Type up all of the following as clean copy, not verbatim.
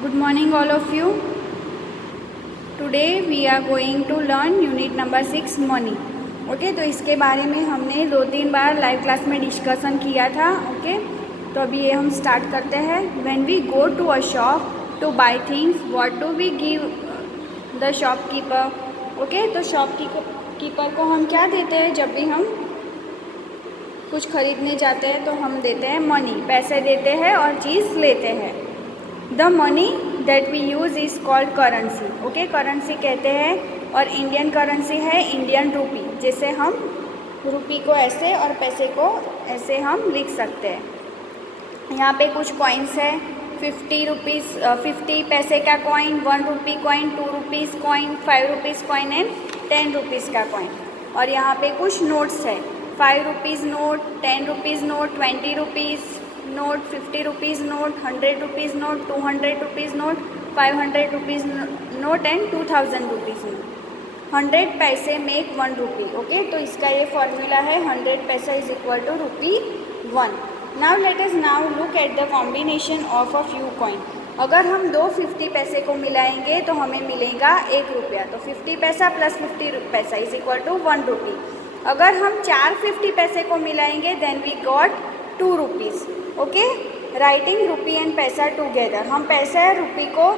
Good morning all of you. Today we are going to learn unit number 6 money. Okay तो इसके बारे में हमने 2-3 बार लाइव क्लास में डिस्कशन किया था. ओके तो अभी ये हम स्टार्ट करते हैं. When we go to a shop to buy things what do we give the shopkeeper. Okay तो शॉपकीपर को हम क्या देते हैं जब भी हम कुछ खरीदने जाते हैं तो हम देते हैं मनी, पैसे देते हैं और चीज़ लेते हैं. The money that we use is called currency. Okay currency कहते हैं और इंडियन करेंसी है इंडियन रूपी. जैसे हम रूपी को ऐसे और पैसे को ऐसे हम लिख सकते हैं. यहाँ पे कुछ कॉइन्स है. 50 पैसे का coin, 1 rupee coin, 2 rupees coin, 5 rupees coin and 10 rupees का कॉइन. और यहाँ पे कुछ नोट्स है. 5 rupees note, 10 rupees note, 20 rupees note, 50 rupees note, 100 rupees note, 200 rupees note, 500 rupees note and 2000 rupees note. 100 पैसे मेक 1 रुपी. ओके तो इसका ये फॉर्मूला है 100 paisa is equal to ₹1. Now let us now look at the combination of a few coin. अगर हम 2 50 पैसे को मिलाएंगे तो हमें मिलेगा 1 रुपया. तो 50 पैसा प्लस 50 पैसा इज इक्वल टू 1 रुपी. अगर हम 4 50 पैसे को मिलाएंगे then we got 2 rupees. Okay writing rupee and paisa together. हम पैसा और रुपी को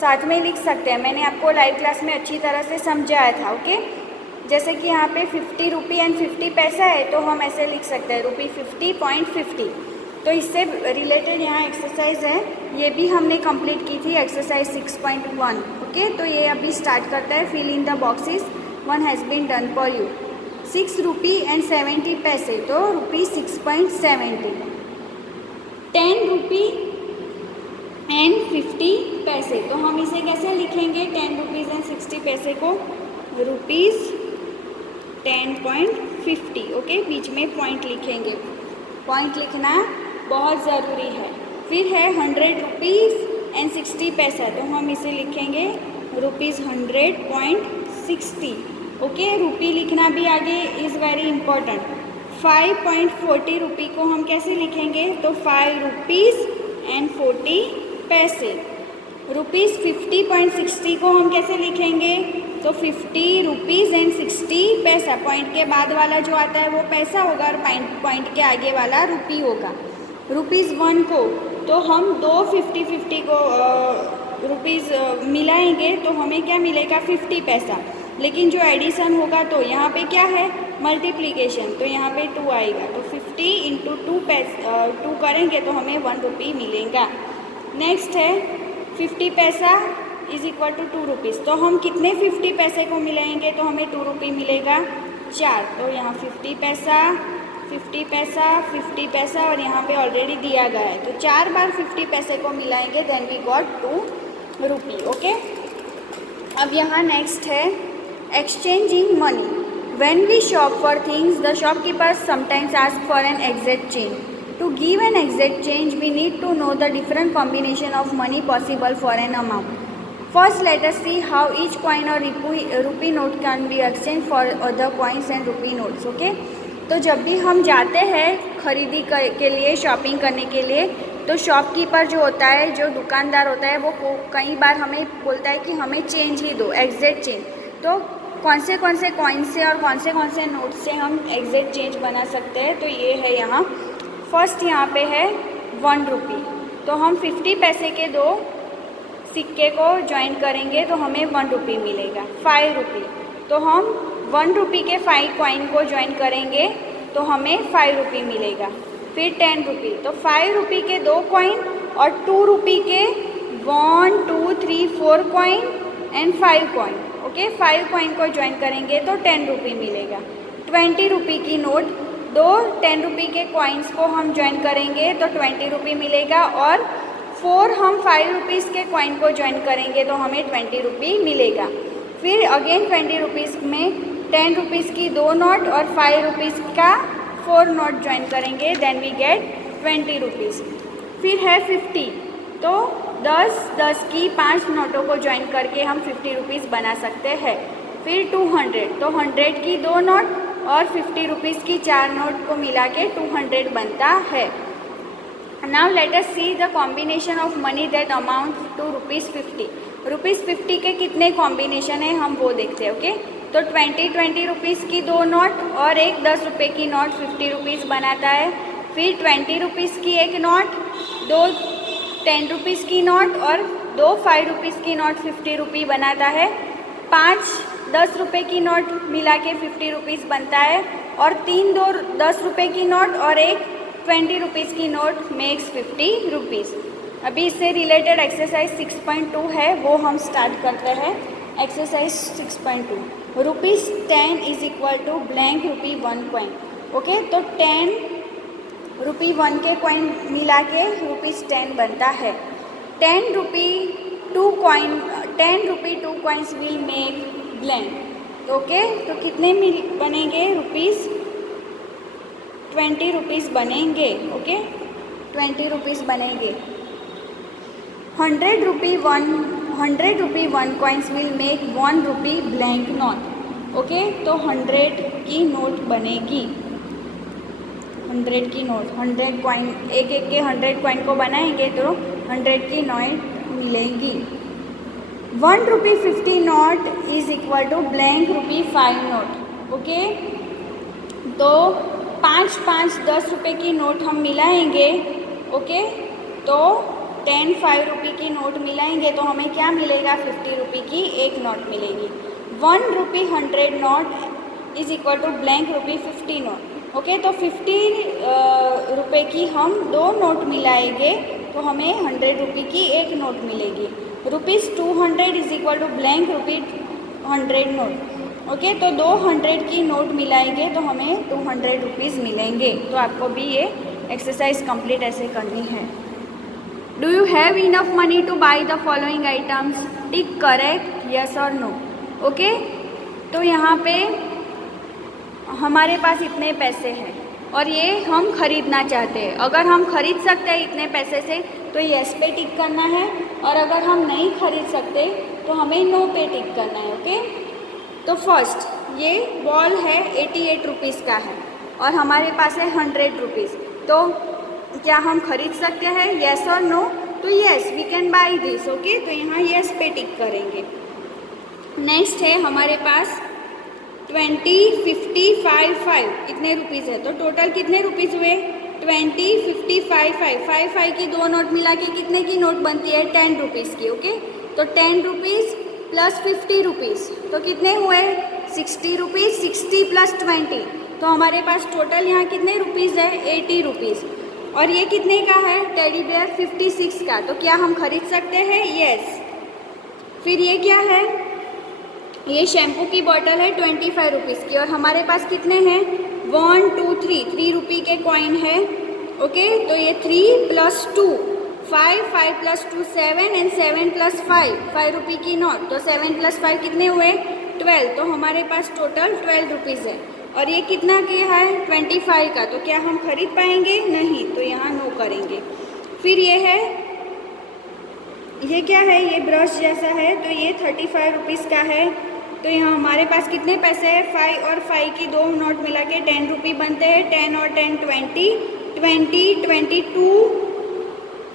साथ में लिख सकते हैं. मैंने आपको लाइव क्लास में अच्छी तरह से समझाया था. ओके जैसे कि यहाँ पे 50 रुपी एंड 50 पैसा है तो हम ऐसे लिख सकते हैं ₹50.50. तो इससे रिलेटेड यहाँ एक्सरसाइज है, ये भी हमने कंप्लीट की थी, एक्सरसाइज 6.1. ओके तो ये अभी स्टार्ट करता है. Fill in the boxes. 1 has been done for you. 6 rupee and 70 paise तो ₹6.70. 10 रुपी एंड 50 पैसे तो हम इसे कैसे लिखेंगे 10 रुपीज़ एंड 60 पैसे को ₹10.50. ओके बीच में पॉइंट लिखेंगे. पॉइंट लिखना बहुत ज़रूरी है. फिर है 100 रुपीज़ एंड 60 पैसा तो हम इसे लिखेंगे ₹100.60. ओके रुपी लिखना भी आगे इज़ वेरी इम्पॉर्टेंट. 5.40 रुपी को हम कैसे लिखेंगे तो 5 रुपीज़ एंड 40 पैसे. ₹50.60 को हम कैसे लिखेंगे तो 50 रुपीज़ एंड 60 पैसा. पॉइंट के बाद वाला जो आता है वो पैसा होगा और पॉइंट के आगे वाला रुपी होगा. ₹1 को तो हम 2 50 को रुपीज़ मिलाएंगे तो हमें क्या मिलेगा 50 पैसा. लेकिन जो एडिशन होगा तो यहाँ पे क्या है मल्टीप्लिकेशन तो यहाँ पे 2 आएगा. तो 50 इंटू 2 करेंगे तो हमें 1 रुपी मिलेगा. नेक्स्ट है 50 पैसा इज इक्वल टू 2 रुपीज़. तो हम कितने 50 पैसे को मिलाएंगे तो हमें 2 रुपी मिलेगा 4. तो यहाँ 50 पैसा 50 पैसा 50 पैसा और यहाँ पे ऑलरेडी दिया गया है तो 4 बार 50 पैसे को मिलाएंगे then we got 2 rupee. Okay अब यहाँ नेक्स्ट है exchanging money. When we shop for things, the shopkeepers sometimes ask for an exact change. To give an exact change, we need to know the different combination of money possible for an amount. First, let us see how each coin or rupee note can be exchanged for other coins and rupee notes. Okay? तो जब भी हम जाते हैं खरीदी के लिए, shopping करने के लिए, तो शॉपकीपर जो होता है, जो दुकानदार होता है, वो कई बार हमें बोलता है कि हमें चेंज ही दो, एग्जैक्ट चेंज. तो कौन से कॉइन से और कौन से नोट से हम एग्जैक्ट चेंज बना सकते हैं तो ये है यहाँ. फर्स्ट यहाँ पे है 1 रुपी. तो हम 50 पैसे के 2 सिक्के को ज्वाइन करेंगे तो हमें 1 रुपी मिलेगा. 5 रुपी तो हम 1 रुपी के 5 कॉइन को ज्वाइन करेंगे तो हमें 5 रुपी मिलेगा. फिर 10 रुपी तो 5 रुपी के 2 कॉइन और 2 रुपी के 1 2 3 4 coin and 5 coin. Okay 5 coin को ज्वाइन करेंगे तो 10 रुपी मिलेगा. 20 रुपी की नोट, 2 10 रुपी के कॉइन्स को हम ज्वाइन करेंगे तो 20 रुपी मिलेगा और 4 हम 5 रुपीज़ के कॉइन को ज्वाइन करेंगे तो हमें 20 रुपी मिलेगा. फिर अगेन 20 रुपीज़ में 10 रुपीज़ की 2 नोट और 5 रुपीज़ का 4 नोट ज्वाइन करेंगे देन वी गेट 20 रुपीज़. फिर है 50 तो 10 की 5 नोटों को ज्वाइन करके हम 50 रुपीज़ बना सकते हैं. फिर 200 तो 100 की 2 नोट और 50 रुपीज़ की 4 नोट को मिला के 200 बनता है. Now let us see the combination of money that amount to ₹50। ₹50 के कितने कॉम्बिनेशन है हम वो देखते हैं। ओके, तो 20 रुपीज़ की 2 नोट और एक 10 रुपये की नोट 50 रुपीज़ बनाता है। फिर 20 रुपीज़ की एक नोट, 2 10 रुपीज़ की नोट और 2 5 रुपीज़ की नोट 50 रुपये बनाता है। 5 10 रुपये की नोट मिला के 50 रुपीज़ बनता है और 3 2 10 रुपये की नोट और एक 20 रुपीज़ की नोट मेक्स 50 रुपीज़। अभी इससे रिलेटेड एक्सरसाइज 6.2 है, वो हम स्टार्ट करते हैं। Exercise 6.2, ₹10 is equal to blank ₹1 coin. Okay, तो 10 ₹1 के कॉइन मिला के ₹10 बनता है। 10 रुपी 2 coins will make blank. Okay, तो कितने बनेंगे ₹20 रुपीज़ बनेंगे। ओके, 20 रुपीज़ बनेंगे। 100 रुपी 1 coins will make 1 rupee blank note. Okay, तो 100 की नोट बनेगी। 100 की नोट, 100 कॉइन, एक एक के 100 कॉइन को बनाएंगे तो 100 की नोट मिलेंगी। 1 rupee 50 note is equal to blank ₹5 note. Okay, तो 5 10 रुपये की नोट हम मिलाएंगे। ओके, तो 10 5 रुपये की नोट मिलाएंगे तो हमें क्या मिलेगा, 50 रुपये की एक नोट मिलेगी। 1 rupee 100 note is equal to blank ₹50 note. Okay, तो 50 रुपये की हम 2 नोट मिलाएंगे तो हमें 100 रुपये की एक नोट मिलेगी। ₹200 is equal to blank ₹100 note. Okay, तो 200 की नोट मिलाएंगे तो हमें 200 रुपीज़ मिलेंगे। तो आपको भी ये एक्सरसाइज कंप्लीट ऐसे करनी है। Do you have enough money two by the following items? Tick correct, yes और नो। ओके, तो यहाँ पे हमारे पास इतने पैसे हैं और ये हम खरीदना चाहते हैं। अगर हम खरीद सकते हैं इतने पैसे से तो यस पे टिक करना है, और अगर हम नहीं खरीद सकते तो हमें नो पे टिक करना है। ओके, तो फर्स्ट ये बॉल है 88 रुपीज़ का है और हमारे पास है 100 रुपीज़। तो क्या हम खरीद सकते हैं, येस और नो? तो yes, we can buy this. Okay, तो यहाँ येस पे टिक करेंगे। नेक्स्ट है हमारे पास 20 50 5 5 इतने रुपीज़ है, तो टोटल कितने रुपीज़ हुए, 20 50 5 5 की 2 नोट मिला के कितने की नोट बनती है, 10 रुपीज़ की। ओके, तो 10 रुपीज़ प्लस 50 रुपीज़ तो कितने हुए, 60 रुपीज़। 60 प्लस 20 तो हमारे पास टोटल यहाँ कितने रुपीज़ है, 80 रुपीज़। और ये कितने का है, टेडी बेयर 56 का। तो क्या हम खरीद सकते हैं, यस। फिर ये क्या है, ये शैम्पू की बॉटल है 25 रुपीज़ की और हमारे पास कितने हैं, 1 2 3 रुपये के कॉइन है। ओके, तो ये 3 प्लस 2 5 5 प्लस 2 7 एंड 7 प्लस 5 रुपये की नोट। तो 7 प्लस 5 कितने हुए, 12। तो हमारे पास टोटल 12 रुपीज़ है। और ये कितना की है, 25 का। तो क्या हम खरीद पाएंगे, नहीं, तो यहाँ नो करेंगे। फिर ये है, ये क्या है, ये ब्रश जैसा है, तो ये 35 रुपीज़ का है। तो यहाँ हमारे पास कितने पैसे हैं, 5 और 5 की 2 नोट मिला के 10 रुपये बनते हैं। 10 और 10 20 20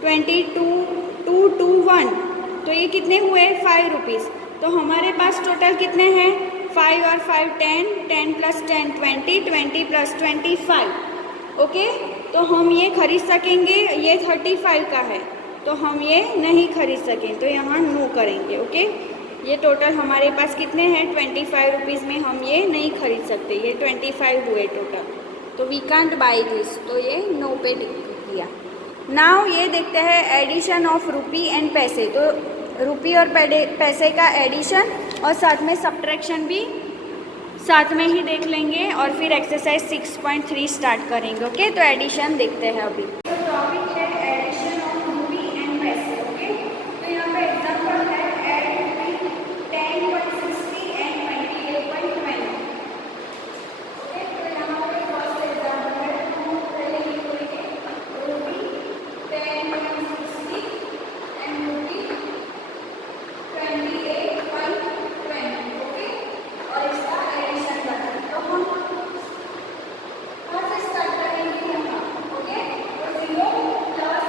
22 2 2 1। तो ये कितने हुए, 5 रुपीज़। तो हमारे पास टोटल कितने हैं, 5 और 5 10 10 प्लस 10 20 20 प्लस 25। ओके, तो हम ये खरीद सकेंगे, ये 35 का है तो हम ये नहीं खरीद सकें, तो यहाँ नो करेंगे। ओके, ये टोटल हमारे पास कितने हैं, 25 रुपीज़ में हम ये नहीं खरीद सकते, ये 25 हुए टोटल, तो वी कांट बाई दिस। तो ये नो पे टिक किया। नाउ ये देखते हैं एडिशन ऑफ रुपी एंड पैसे। तो रुपी और पैसे का एडिशन और साथ में सब्ट्रैक्शन भी साथ में ही देख लेंगे और फिर एक्सरसाइज 6.3 स्टार्ट करेंगे। ओके, तो एडिशन देखते हैं अभी। तो टॉपिक है एडिशन ऑफ रुपी एंड पैसे। ओके, तो यहाँ पे एग्जांपल है एड रुपी 10.60 एंड 28.20। ओके, तो यहाँ पे फर्स्ट एग्जांपल है, हम पहले लिखेंगे रुपी 10.60 एंड रुपी 28.20। ओके, और इसका एडिशन करना, तो हम कहाँ से स्टार्ट करेंगे यहाँ। ओके, तो 0 प्लस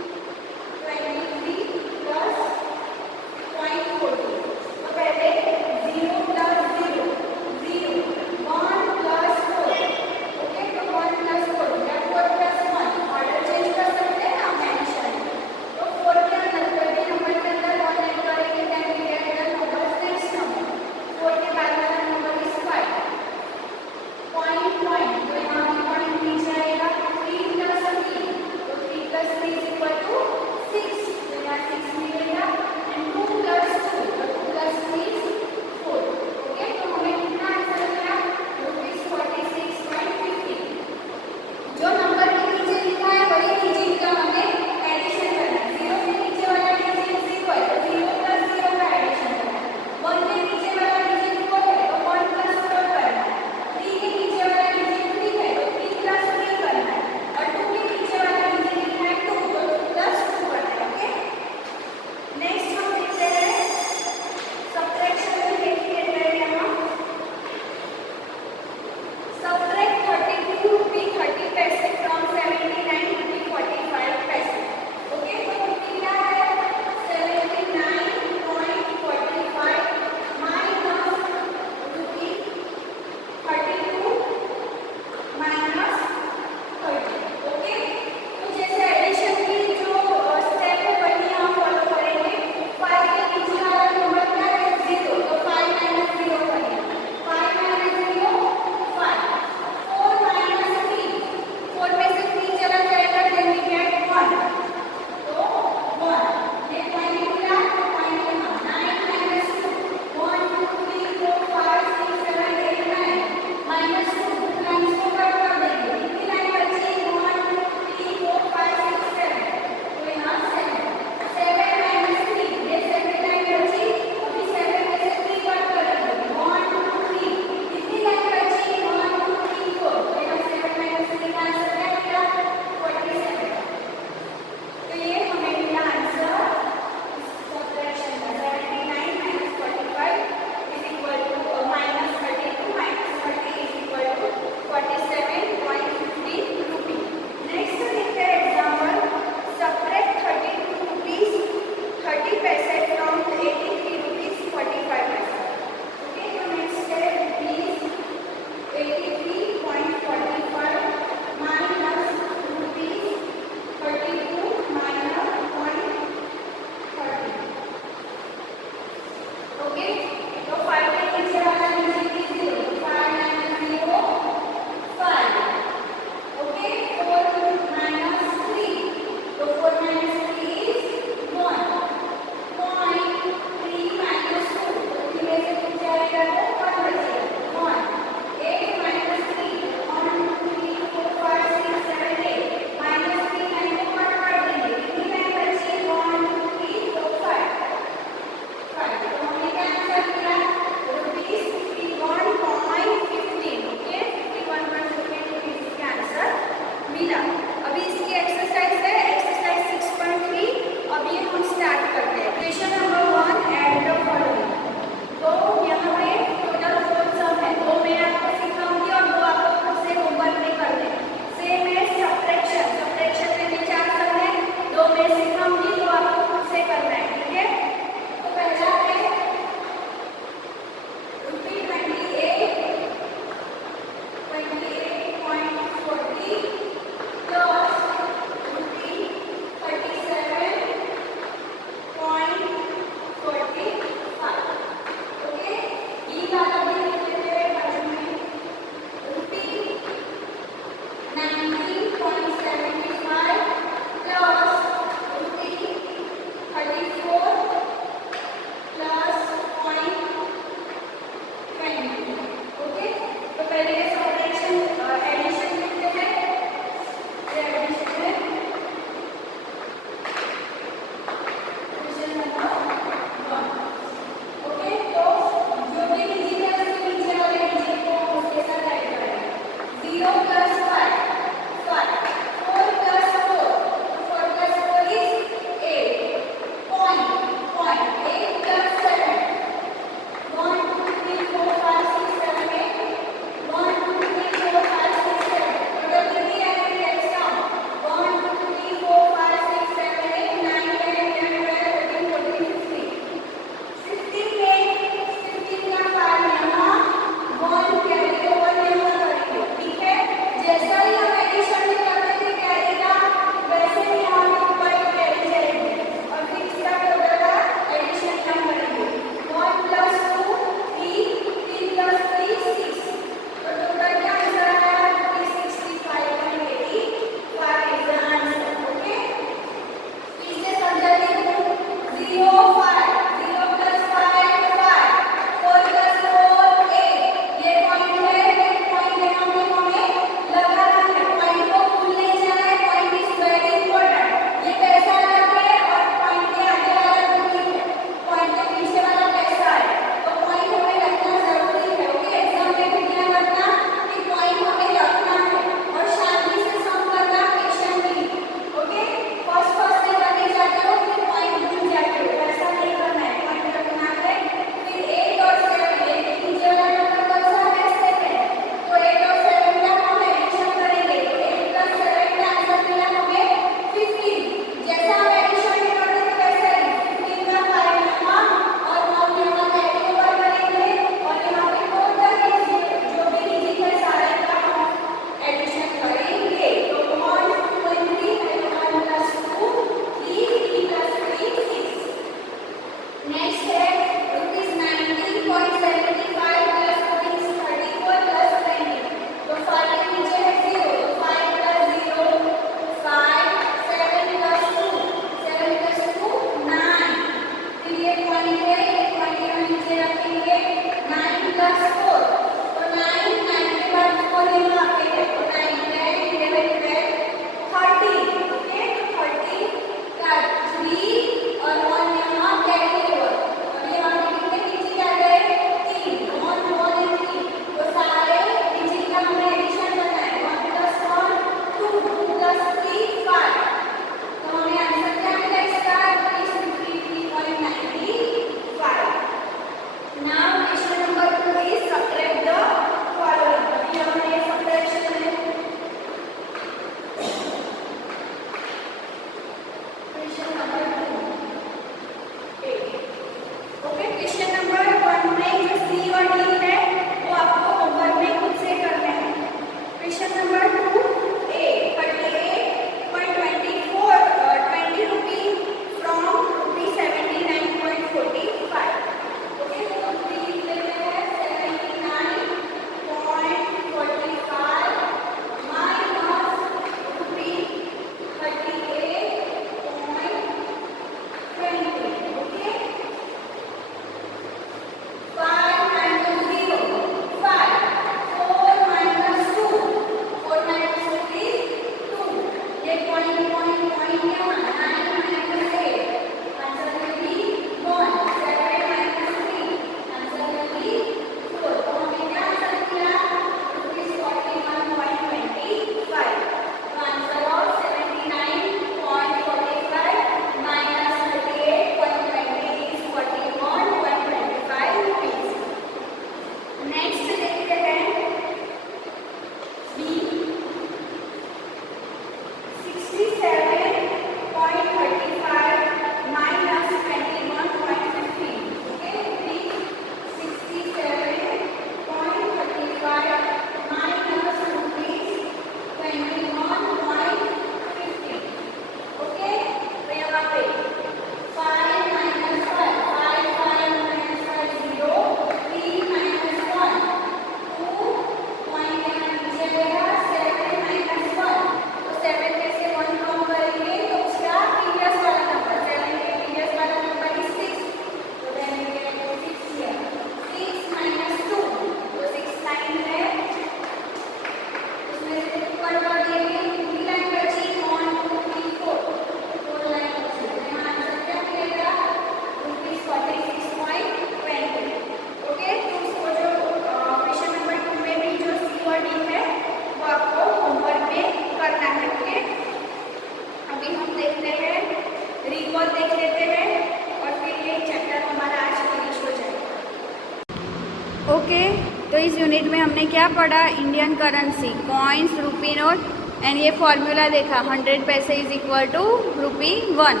यूनिट में हमने क्या पढ़ा, Indian currency, coins, rupee note, and ये फॉर्मूला देखा 100 paise is equal to rupee 1।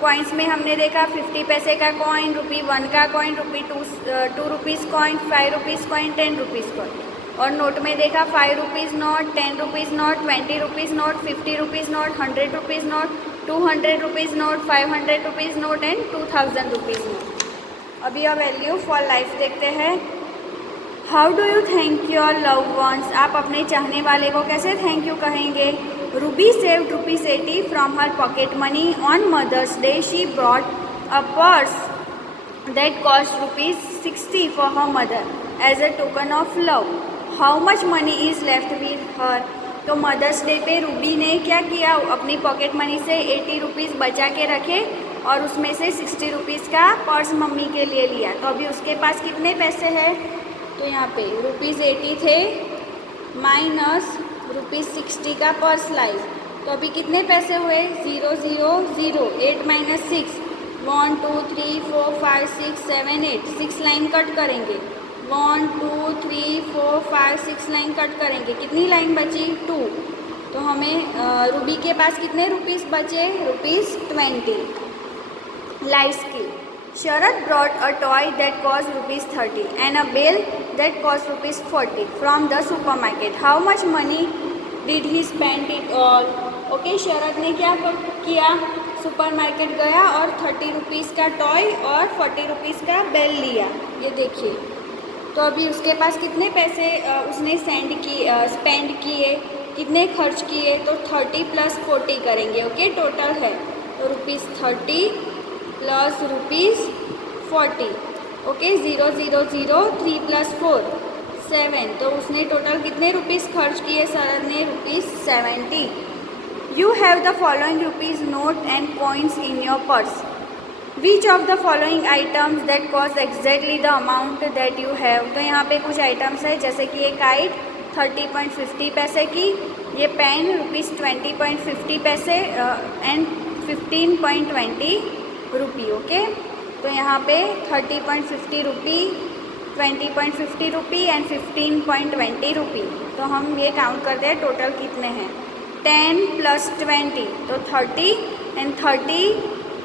Coins में हमने देखा 50 पैसे का कॉइन, रुपी 1 का coin, rupee 2 rupees coin, 5 rupees coin, 10 rupees coin. और नोट में देखा 5 rupees note, 10 rupees note, 20 rupees note, 50 rupees note, 100 rupees note, 200 rupees note, 500 rupees note and 2000 rupees note. अभी अब वैल्यू फॉर लाइफ देखते हैं। How do you thank your loved ones, आप अपने चाहने वाले को कैसे थैंक यू कहेंगे। Ruby saved ₹80 from her pocket money on mother's day, she brought a purse that cost ₹60 for her mother as a token of love. How much money is left with her, तो mother's day पे Ruby ने क्या किया, अपनी pocket money से 80 rupees बचा के रखे और उसमें से 60 रुपीज़ का पर्स मम्मी के लिए लिया। तो अभी उसके पास कितने पैसे हैं, तो यहाँ पे ₹80 थे माइनस ₹60 का पर्स लाई, तो अभी कितने पैसे हुए 0 0 0, 8 माइनस 6, 1 2 3 4 5 6 7 8, 6 लाइन कट करेंगे, 1 2 3 4 5 6 लाइन कट करेंगे, कितनी लाइन बची 2। तो हमें रूबी के पास कितने रुपीज़ बचे, ₹20। Life skill, Sharad brought a toy that cost ₹30 and a bill that cost ₹40 from the supermarket. How much money did he spend it all? Okay, Sharad ने क्या किया, सुपरमार्केट गया और 30 रुपीज़ का टॉय और 40 रुपीज़ का बिल लिया। ये देखिए, तो अभी उसके पास कितने पैसे उसने स्पेंड किए, कितने खर्च किए, तो 30 + 40 करेंगे। ओके, टोटल है तो ₹30 प्लस ₹40। ओके, 0 0 0, 3 + 4 7, तो उसने टोटल कितने रुपीज़ खर्च किए, शरद ने ₹70। You have the following rupees note and coins in your purse, which of the following items that cost exactly the amount that you have. तो यहाँ पे कुछ आइटम्स है, जैसे कि ये काइट 30.50 पैसे की, ये पेन ₹20.50 पैसे एंड 15.20 रुपी। ओके, तो यहाँ पे 30.50 रुपी, 20.50 रुपी एंड 15.20 रुपी। तो हम ये काउंट करते हैं टोटल कितने हैं, 10 + 20 तो 30 एंड 30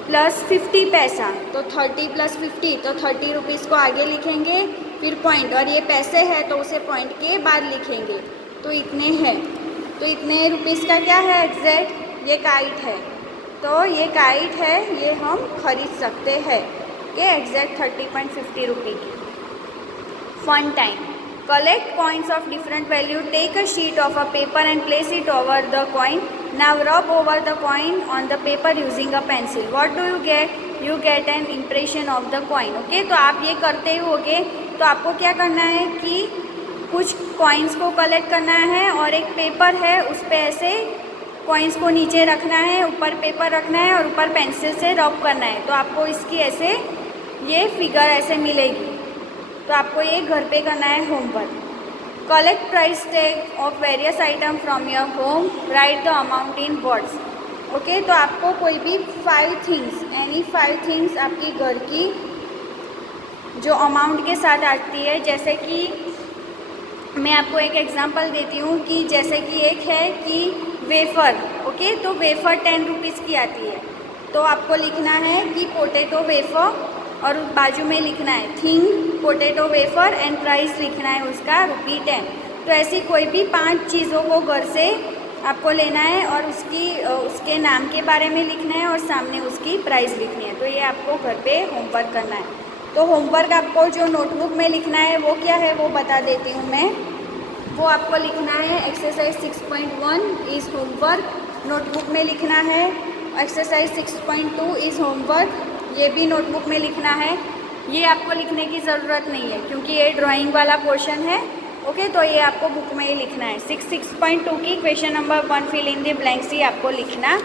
+ 50 पैसा, तो 30 + 50 तो 30 रुपीज़ को आगे लिखेंगे, फिर पॉइंट, और ये पैसे है तो उसे पॉइंट के बाद लिखेंगे, तो इतने हैं। तो इतने रुपीज़ का क्या है एग्जैक्ट, ये काइट है, तो ये काइट है, ये हम खरीद सकते हैं कि एग्जैक्ट 30.50 रुपी की। Fun time, collect coins of different value, take a sheet of a paper and place it over the coin, now rub over the coin on the paper using a pencil, what do you get, you get an impression of the coin. Okay, तो आप ये करते होगे, तो आपको क्या करना है कि कुछ कॉइन्स को कलेक्ट करना है और एक पेपर है उस पर ऐसे कॉइन्स को नीचे रखना है, ऊपर पेपर रखना है और ऊपर पेंसिल से रब करना है, तो आपको इसकी ऐसे ये फिगर ऐसे मिलेगी। तो आपको ये घर पे करना है homework. Collect price tag of various item from your home, right the amount in words. Okay, तो आपको कोई भी 5 थिंग्स, एनी 5 थिंग्स आपकी घर की जो अमाउंट के साथ आती है, जैसे कि मैं आपको एक एग्जांपल देती हूँ कि जैसे कि एक है कि वेफ़र। ओके, तो वेफ़र 10 रुपीज़ की आती है, तो आपको लिखना है कि पोटैटो वेफ़र और बाजू में लिखना है thing potato wafer and price लिखना है उसका ₹10। तो ऐसी कोई भी 5 चीज़ों को घर से आपको लेना है और उसके नाम के बारे में लिखना है और सामने उसकी प्राइस लिखनी है। तो ये आपको घर पे होमवर्क करना है। तो होमवर्क आपको जो नोटबुक में लिखना है वो क्या है वो बता देती हूँ मैं। वो आपको लिखना है एक्सरसाइज 6.1 इज़ होमवर्क, नोटबुक में लिखना है। एक्सरसाइज 6.2 इज़ होमवर्क, ये भी नोटबुक में लिखना है। ये आपको लिखने की ज़रूरत नहीं है क्योंकि ये ड्राइंग वाला पोर्शन है। ओके, तो ये आपको बुक में ही लिखना है। 6.2 की question number 1 fill in the blanks ही आपको लिखना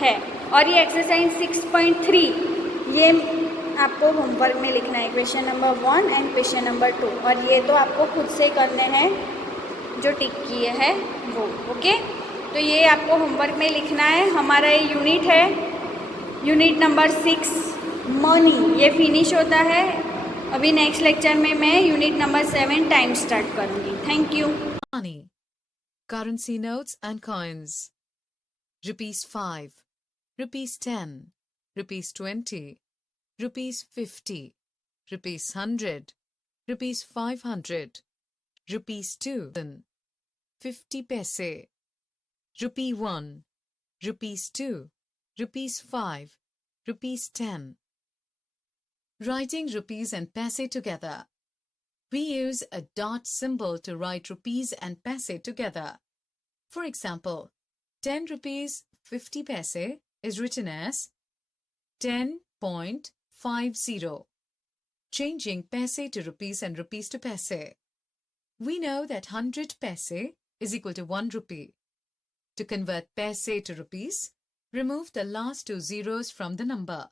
है। और ये एक्सरसाइज 6.3 ये आपको होमवर्क में लिखना है, question number 1 and question number 2। और ये तो आपको खुद से करने हैं जो टिक किए हैं वो। ओके, तो ये आपको होमवर्क में लिखना है। हमारा ये यूनिट है, यूनिट नंबर 6 मनी, ये फिनिश होता है अभी नेक्स्ट लेक्चर में मैं यूनिट नंबर 7 टाइम स्टार्ट करूँगी. Thank you. Money. Currency notes and coins. Rupees 5, Rupees 10, Rupees 20, Rupees 50, Rupees 100, Rupees 500, Rupees 2, 50 paise, Rupee 1, Rupees 2, Rupees 5, Rupees 10. Writing rupees and paise together. We use a dot symbol to write rupees and paise together. For example, 10 rupees 50 paise is written as 10.50. Changing paise to rupees and rupees to paise. We know that 100 paise is equal to 1 rupee. To convert paise to rupees, remove the last two zeros from the number.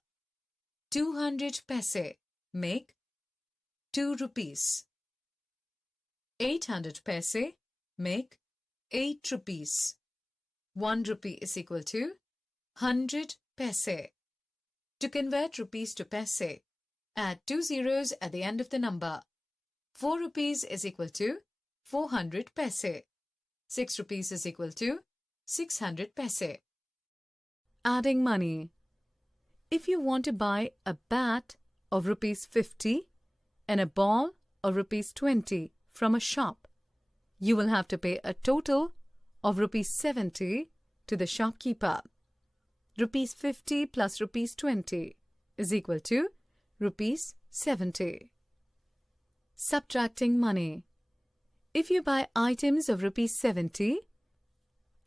200 paise make 2 rupees. 800 paise make 8 rupees. 1 rupee is equal to 100 paise. To convert rupees to paise, add 2 zeros at the end of the number. 4 rupees is equal to 400 paise. 6 rupees is equal to 600 paise. Adding money. If you want to buy a bat of rupees 50 and a ball of rupees 20 from a shop, you will have to pay a total of rupees 70 to the shopkeeper. Rupees 50 plus rupees 20 is equal to rupees 70. Subtracting money. If you buy items of rupees 70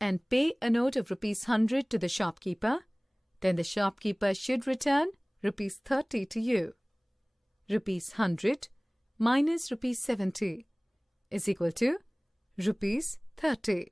and pay a note of rupees 100 to the shopkeeper, then the shopkeeper should return rupees 30 to you. Rupees 100 minus rupees 70 is equal to rupees 30.